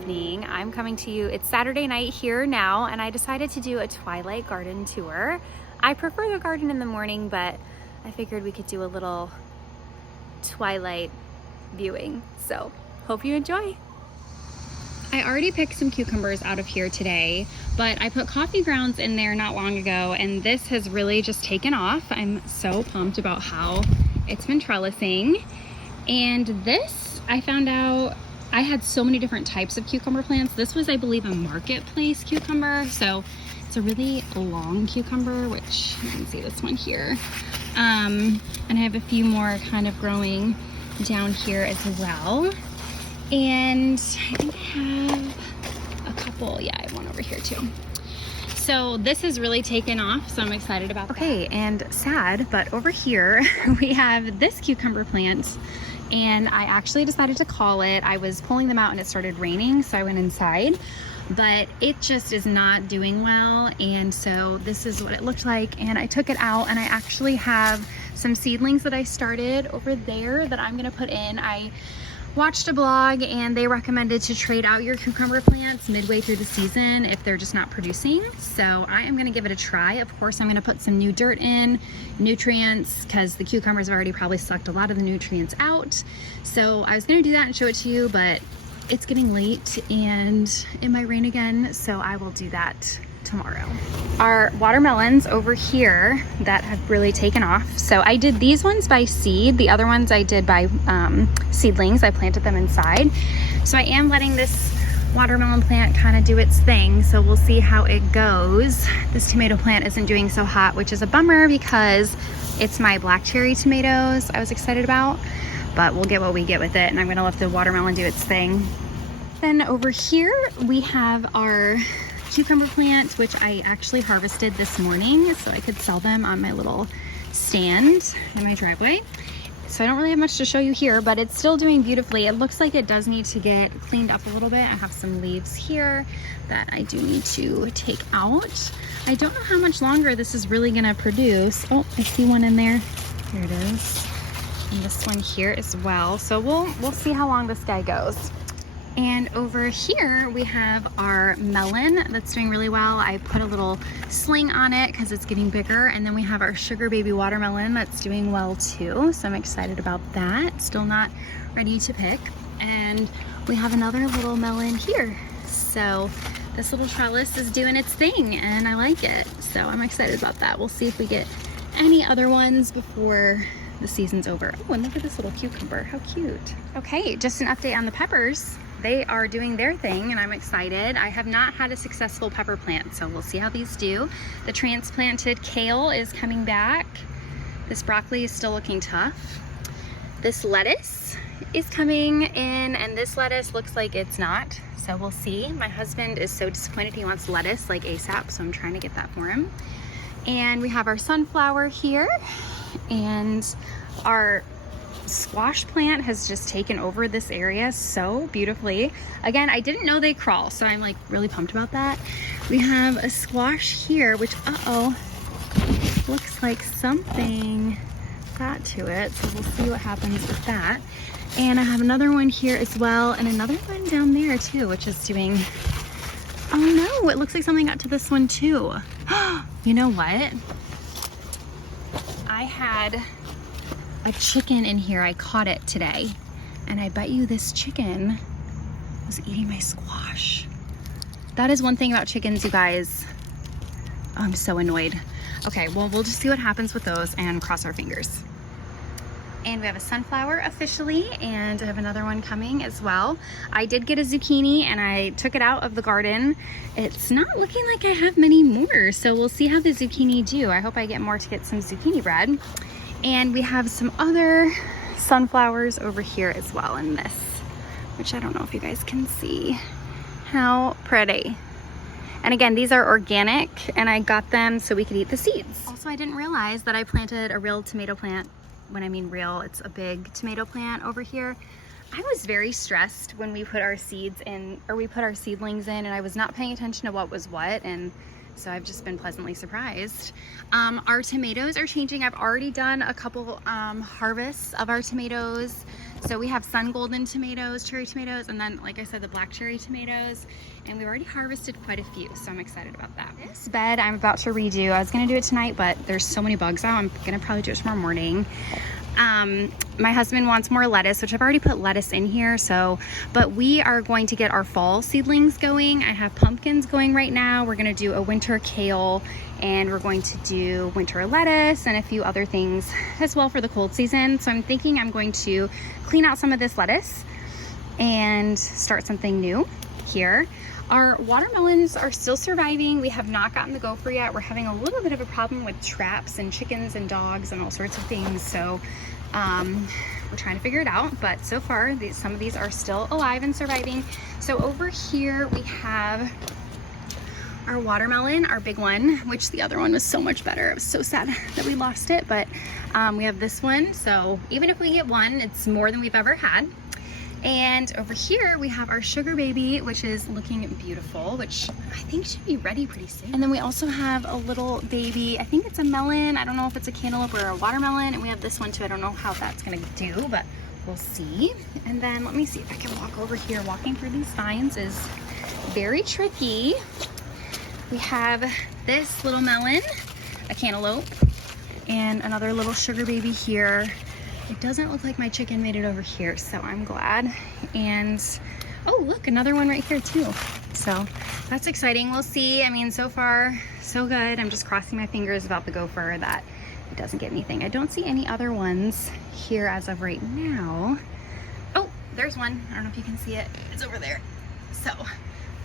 evening. I'm coming to you, it's Saturday night here now, and I decided to do a twilight garden tour. I prefer the garden in the morning, but I figured we could do a little twilight viewing. So hope you enjoy. I already picked some cucumbers out of here today, but I put coffee grounds in there not long ago, and this has really just taken off. I'm so pumped about how it's been trellising. And this, I found out I had so many different types of cucumber plants. This was, I believe, a marketplace cucumber. So it's a really long cucumber, which you can see this one here. And I have a few more kind of growing down here as well. And I think I have a couple, yeah, I have one over here too. So this has really taken off, so I'm excited about that. Okay, and sad, but over here we have this cucumber plant, and I actually decided to call it. I was pulling them out and it started raining, so I went inside, but it just is not doing well, and so this is what it looked like, and I took it out, and I actually have some seedlings that I started over there that I'm gonna put in. I watched a blog and they recommended to trade out your cucumber plants midway through the season if they're just not producing. So I am gonna give it a try. Of course, I'm gonna put some new dirt in, nutrients, because the cucumbers have already probably sucked a lot of the nutrients out. So I was gonna do that and show it to you, but it's getting late and it might rain again, so I will do that tomorrow. Our watermelons over here that have really taken off. So I did these ones by seed. The other ones I did by seedlings. I planted them inside. So I am letting this watermelon plant kind of do its thing. So we'll see how it goes. This tomato plant isn't doing so hot, which is a bummer because it's my black cherry tomatoes I was excited about, but we'll get what we get with it. And I'm gonna let the watermelon do its thing. Then over here we have our cucumber plant, which I actually harvested this morning so I could sell them on my little stand in my driveway. So I don't really have much to show you here, but it's still doing beautifully. It looks like it does need to get cleaned up a little bit. I have some leaves here that I do need to take out. I don't know how much longer this is really gonna produce. Oh, I see one in there. Here it is. And this one here as well. So we'll see how long this guy goes. And over here we have our melon that's doing really well. I put a little sling on it because it's getting bigger. And then we have our sugar baby watermelon that's doing well too. So I'm excited about that. Still not ready to pick. And we have another little melon here. So this little trellis is doing its thing and I like it. So I'm excited about that. We'll see if we get any other ones before the season's over. Oh, and look at this little cucumber. How cute. Okay, just an update on the peppers. They are doing their thing and I'm excited. I have not had a successful pepper plant, so we'll see how these do. The transplanted kale is coming back. This broccoli is still looking tough. This lettuce is coming in and this lettuce looks like it's not, so we'll see. My husband is so disappointed. He wants lettuce like ASAP, so I'm trying to get that for him. And we have our sunflower here, and our squash plant has just taken over this area so beautifully. Again, I didn't know they crawl, so I'm like really pumped about that. We have a squash here, which looks like something got to it, so we'll see what happens with that. And I have another one here as well, and another one down there too, which is doing, oh no, it looks like something got to this one too. You know what? I had a chicken in here. I caught it today, and I bet you this chicken was eating my squash. That is one thing about chickens, you guys. Oh, I'm so annoyed. Okay, well, we'll just see what happens with those and cross our fingers. And we have a sunflower officially, and I have another one coming as well. I did get a zucchini and I took it out of the garden. It's not looking like I have many more, so we'll see how the zucchini do. I hope I get more to get some zucchini bread. And we have some other sunflowers over here as well in this, which I don't know if you guys can see. How pretty. And again, these are organic and I got them so we could eat the seeds. Also, I didn't realize that I planted a real tomato plant. When I mean real, it's a big tomato plant over here. I was very stressed when we put our seeds in, or we put our seedlings in, and I was not paying attention to what was what, and so I've just been pleasantly surprised. Our tomatoes are changing. I've already done a couple harvests of our tomatoes. So we have sun golden tomatoes, cherry tomatoes, and then, like I said, the black cherry tomatoes, and we've already harvested quite a few, so I'm excited about that. This bed I'm about to redo. I was gonna do it tonight, but there's so many bugs out. I'm gonna probably do it tomorrow morning. My husband wants more lettuce, which I've already put lettuce in here, but we are going to get our fall seedlings going. I have pumpkins going right now. We're gonna do a winter kale, and we're going to do winter lettuce and a few other things as well for the cold season. So I'm thinking I'm going to clean out some of this lettuce and start something new here. Our watermelons are still surviving. We have not gotten the gopher yet. We're having a little bit of a problem with traps and chickens and dogs and all sorts of things. So we're trying to figure it out, but so far some of these are still alive and surviving. So over here we have our watermelon, our big one, which the other one was so much better. It was so sad that we lost it, but we have this one. So even if we get one, it's more than we've ever had. And over here we have our sugar baby, which is looking beautiful, which I think should be ready pretty soon. And then we also have a little baby, I think it's a melon. I don't know if it's a cantaloupe or a watermelon. And we have this one too. I don't know how that's gonna do, but we'll see. And then let me see if I can walk over here. Walking through these vines is very tricky. We have this little melon, a cantaloupe, and another little sugar baby here. It doesn't look like my chicken made it over here, so I'm glad. And oh, look, another one right here too. So that's exciting. We'll see. I mean, so far, so good. I'm just crossing my fingers about the gopher that it doesn't get anything. I don't see any other ones here as of right now. Oh, there's one. I don't know if you can see it. It's over there. So,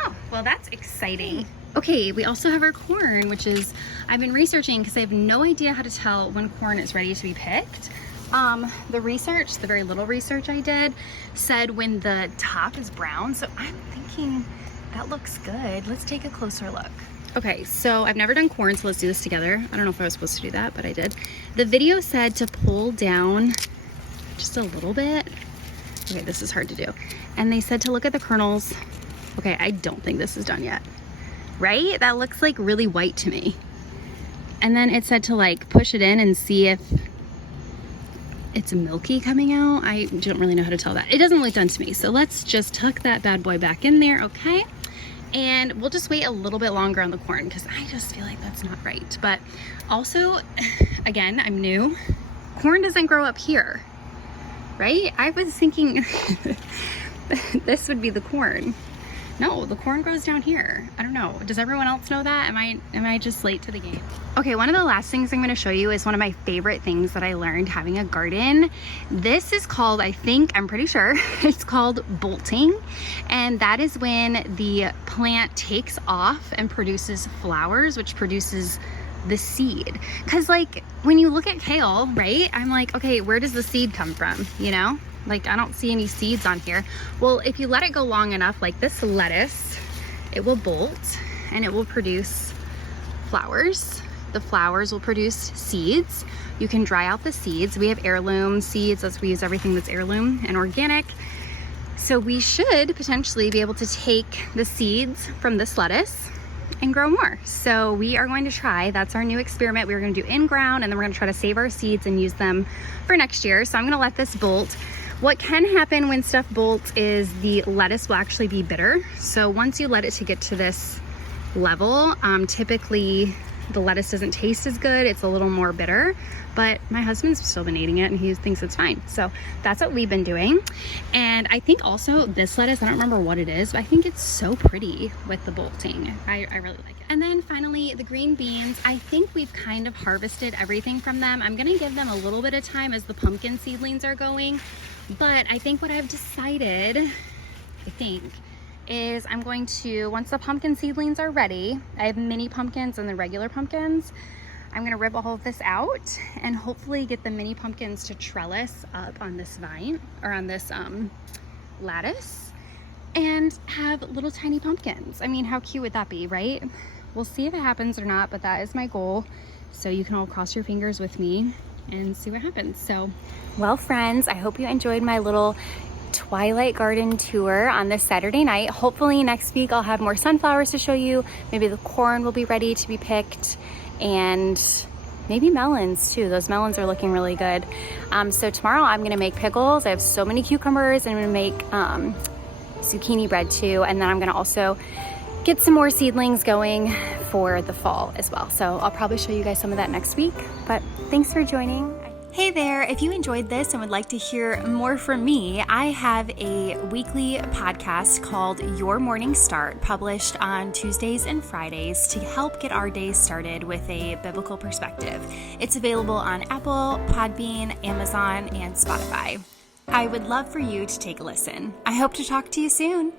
oh, well, that's exciting. Okay, we also have our corn, which is, I've been researching because I have no idea how to tell when corn is ready to be picked. The research, the very little research I did, said when the top is brown. So I'm thinking that looks good. Let's take a closer look. Okay, so I've never done corn, so let's do this together. I don't know if I was supposed to do that, but I did. The video said to pull down just a little bit. Okay, this is hard to do. And they said to look at the kernels. Okay, I don't think this is done yet. Right? That looks like really white to me. And then it said to like push it in and see if it's milky coming out. I don't really know how to tell that. It doesn't look done to me. So let's just tuck that bad boy back in there, okay? And we'll just wait a little bit longer on the corn because I just feel like that's not right. But also, again, I'm new. Corn doesn't grow up here, right? I was thinking this would be the corn. No, the corn grows down here. I don't know. Does everyone else know that? Am I just late to the game? Okay, one of the last things I'm gonna show you is one of my favorite things that I learned having a garden. This is called, I'm pretty sure, it's called bolting. And that is when the plant takes off and produces flowers, which produces the seed. Cause like when you look at kale, right? I'm like, okay, where does the seed come from? You know? Like I don't see any seeds on here. Well, if you let it go long enough, like this lettuce, it will bolt and it will produce flowers. The flowers will produce seeds. You can dry out the seeds. We have heirloom seeds, as we use everything that's heirloom and organic. So we should potentially be able to take the seeds from this lettuce and grow more. So we are going to try, that's our new experiment. We're going to do in ground and then we're going to try to save our seeds and use them for next year. So I'm going to let this bolt. What can happen when stuff bolts is the lettuce will actually be bitter. So once you let it to get to this level, typically the lettuce doesn't taste as good. It's a little more bitter, but my husband's still been eating it and he thinks it's fine. So that's what we've been doing. And I think also this lettuce, I don't remember what it is, but I think it's so pretty with the bolting. I really like it. And then finally the green beans, I think we've kind of harvested everything from them. I'm gonna give them a little bit of time as the pumpkin seedlings are going. But I think what I've decided, is I'm going to, once the pumpkin seedlings are ready, I have mini pumpkins and the regular pumpkins. I'm gonna rip all of this out and hopefully get the mini pumpkins to trellis up on this vine or on this lattice and have little tiny pumpkins. I mean, how cute would that be, right? We'll see if it happens or not, but that is my goal. So you can all cross your fingers with me and see what happens. So, well friends, I hope you enjoyed my little twilight garden tour on this Saturday night. Hopefully next week I'll have more sunflowers to show you. Maybe the corn will be ready to be picked, and maybe melons too. Those melons are looking really good. So tomorrow I'm gonna make pickles. I have so many cucumbers. I'm gonna make zucchini bread too, and then I'm gonna also get some more seedlings going for the fall as well. So I'll probably show you guys some of that next week, but thanks for joining. Hey there, if you enjoyed this and would like to hear more from me, I have a weekly podcast called Your Morning Start, published on Tuesdays and Fridays to help get our day started with a biblical perspective. It's available on Apple, Podbean, Amazon, and Spotify. I would love for you to take a listen. I hope to talk to you soon.